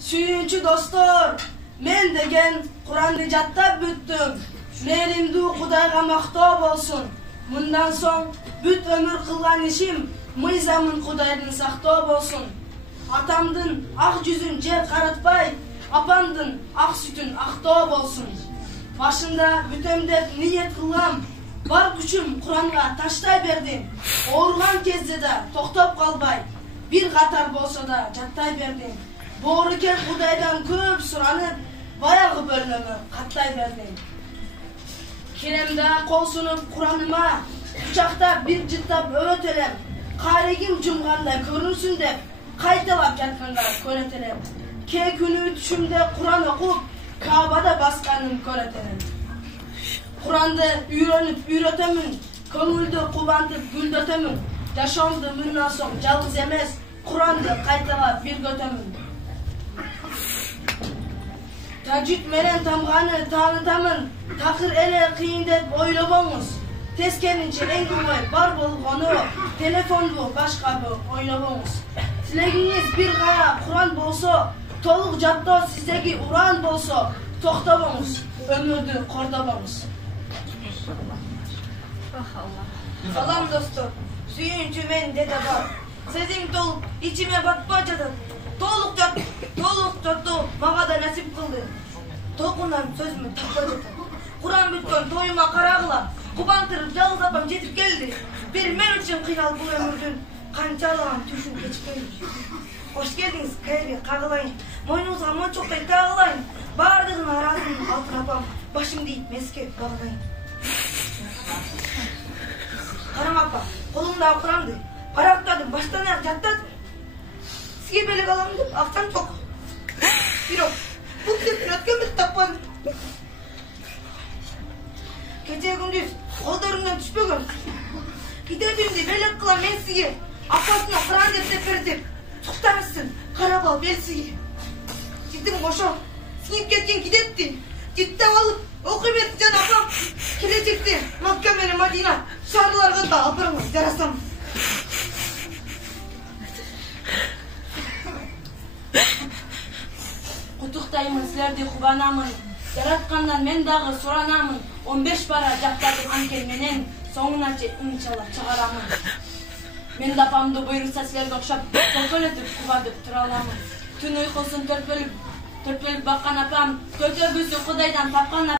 Suyunçu dostlar, men degen Kur'an'ı jattap büttüm. Merimdu Kudayga maktub olsun. Bundan son büt ömür kılgan işim, mıyzamın Kuday'dın saktop olsun. Atamdın ak yüzün jer karatpay, apamdın ak sütün aktop olsun. Başında bütem dep niyet kılgam, var güçüm Kur'an'a taştay berdim. Oğurgan kezde de toktop kalbay, bir katar bolsa da jattay berdim. Boğruken Kuday'dan köp suranıp, bayağı bölümü katlay berdim. Keremde kol sunup Kur'an'ıma, uçakta bir cıttap öğretelem. Karegim cumganda görünsün dep, kaytalap jatkanda köretelem. Ke günü düşümde Kur'an okup, Kabe'de baskanım köretelem. Kur'an'da üretemin, köngülde kubantıp güldötemin. Yaşamdı bundan son жалгыз emez, Kur'an'da kaytalap bir götemin. Tacit menen tamgany tanıtamın, takır ele kıyın dep oylabamız. Teskenince en oңой бар болгону, telefondu başka bir oynabamız. Tileginiz bir gara Kur'an bolsa, toluk jatto sizdeki Uran bolsa, toktabamız, ömürdü kordabamız. Salam dostum, suyuncu men dede var. Sezim tolup içime batma jadat. Толук жаттоо мага да насип кылды. Толкундан сөзүмө таппай жатам. Куран бүткөн тоюма карагыла, кубантырып жалгыз апам жетип келди. Бир мен үчүн кыйналып бул өмүрдүн канчалаган түшүн кечпейм. Кош келдиңиз, кайры кагылайын. Мойнуңузга мончоктой тагылайын. Бардыгын аразын алтын апам, башымды ийип меске баглайын. Карам апа, колумдагы Куранды парактадым, баштан аяк жаттадым. Сізге белек аламын деп ақшам жоқ. Бирок, бұл кітеп өткенбіз таппадым. Кеше күндіз қолдарымнан түшпеген. Кітебімді белек қылам мен сізге. Апасына Құран деп бердім. Сұқтамызсың, қарабал бел сізге. Жеттім қошо, сіңіп кеткен кітепті. Жеттіп алып, оқи берді жан апам. Келешекте Макка мен Мадина шарларға да алпырыңыз жарасам. Кутуктаймын силерди кубанамын, жараткандан мен дагы суранамын. 15 бара жактадым анкен менен, соңуна иншалла чыгарамын. Мен да апамды буйрукса силерге окшоп, көкөлөтүп кубадып тура аламын. Түн уйкусун төртпөлүп баккан апам, көтөгүсү Кудайдан тапкан